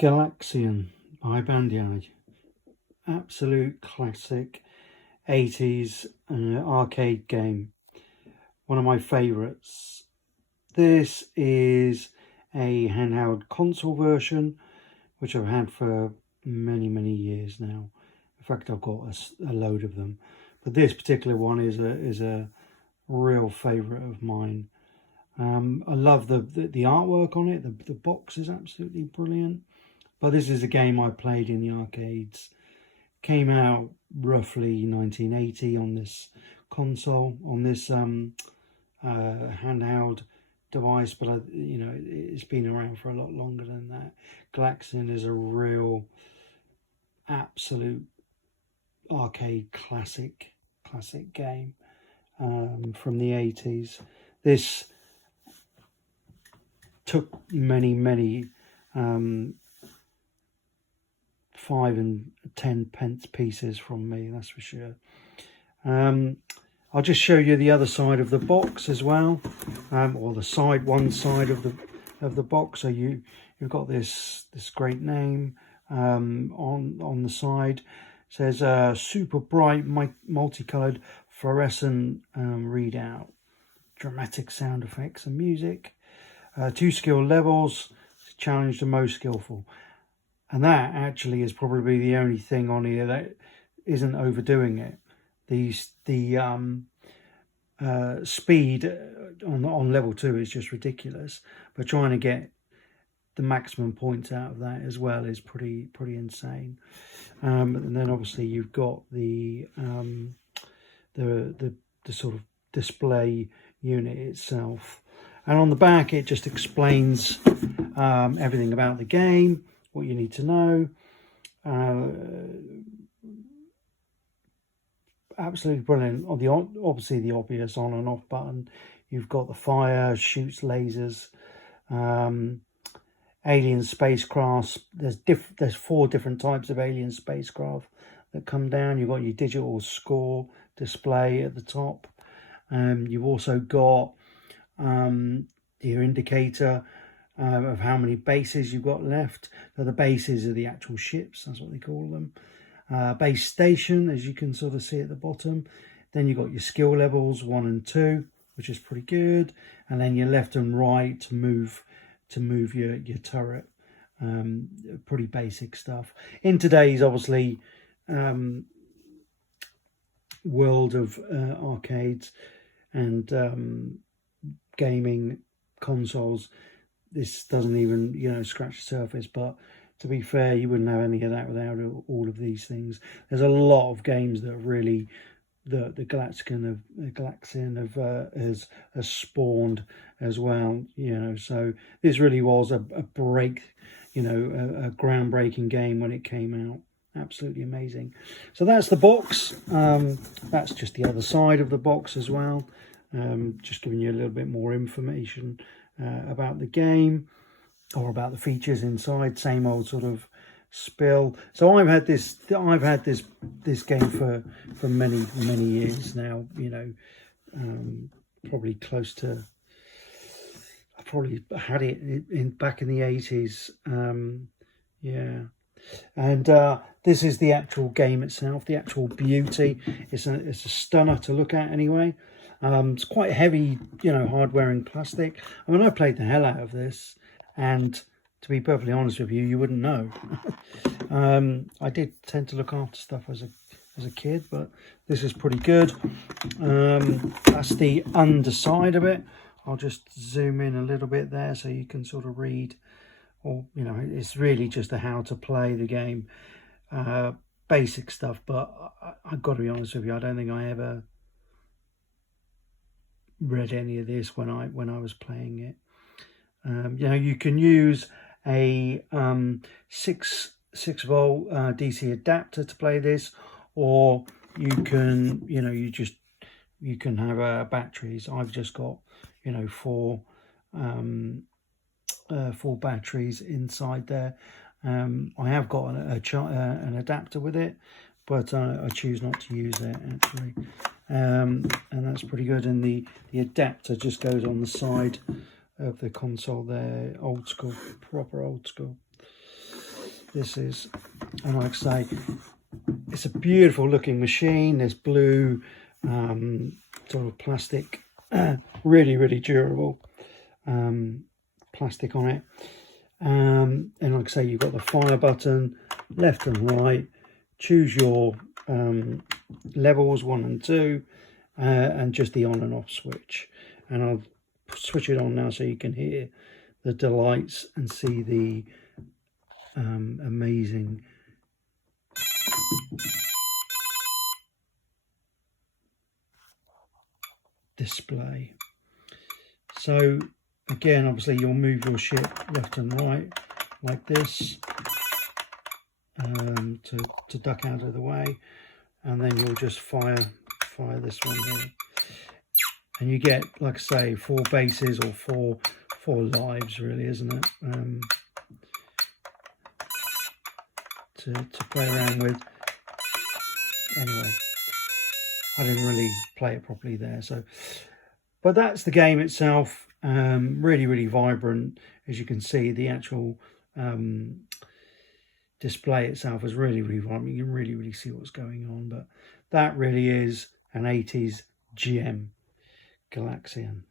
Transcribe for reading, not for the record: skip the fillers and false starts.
Galaxian by Bandai. Absolute classic 80s arcade game. One of my favourites. This is a handheld console version, which I've had for many years now. In fact, I've got a load of them. But this particular one is a real favourite of mine. I love the artwork on it. The box is absolutely brilliant. But this is a game I played in the arcades. Came out roughly 1980 on this console, on this handheld device. But it's been around for a lot longer than that. Galaxian is a real, absolute arcade classic game from the 80s. This took many 5 and 10 pence pieces from me, that's for sure. I'll just show you the other side of the box as well, or the one side of the box. So you've got this great name on the side. It says super bright multicolored fluorescent readout, dramatic sound effects and music, 2 skill levels to challenge the most skillful. And that actually is probably the only thing on here that isn't overdoing it. The speed on level 2 is just ridiculous, but trying to get the maximum points out of that as well is pretty insane. And then obviously you've got the sort of display unit itself, and on the back it just explains everything about the game, what you need to know. Absolutely brilliant. Obviously the obvious on and off button. You've got the fire, shoots lasers, alien spacecrafts. There's 4 different types of alien spacecraft that come down. You've got your digital score display at the top. You've also got your indicator of how many bases you've got left. So the bases are the actual ships, that's what they call them. Base station, as you can sort of see at the bottom. Then you've got your skill levels 1 and 2, which is pretty good. And then your left and right to move your turret. Pretty basic stuff. In today's obviously world of arcades and gaming consoles, this doesn't even scratch the surface. But to be fair, you wouldn't have any of that without all of these things. There's a lot of games that really the Galaxian has spawned as well. So this really was a groundbreaking game when it came out. Absolutely amazing. So that's the box. That's just the other side of the box as well. Just giving you a little bit more information about the game, or about the features inside. Same old sort of spill. So I've had this game for many years now. Probably close to. I probably had it back in the 80s. Yeah. And this is the actual game itself, the actual beauty. It's a stunner to look at anyway. It's quite heavy, hard wearing plastic. I mean, I played the hell out of this, and to be perfectly honest with you, you wouldn't know. I did tend to look after stuff as a kid, but this is pretty good. That's the underside of it. I'll just zoom in a little bit there so you can sort of read. Or it's really just a how to play the game, basic stuff. But I've got to be honest with you, I don't think I ever read any of this when I was playing it. You can use a 6 volt DC adapter to play this, or you can you can have batteries. I've just got 4 batteries inside there. I have got an adapter with it, but I choose not to use it actually. And that's pretty good. And the adapter just goes on the side of the console there. Old school, proper old school. this is. And like I say, it's a beautiful looking machine. There's blue sort of plastic, really, really durable plastic on it. And like I say, you've got the fire button, left and right. Choose your levels 1 and 2, and just the on and off switch. And I'll switch it on now so you can hear the delights and see the amazing display. So again, obviously you'll move your ship left and right like this to duck out of the way, and then you'll just fire this one here, and you get, like I say, 4 bases or four lives, really, isn't it, to play around with. Anyway, I didn't really play it properly there, so, but that's the game itself. Really, really vibrant. As you can see, the actual display itself is really, really vibrant. You can really, really see what's going on. But that really is an 80s gem, Galaxian.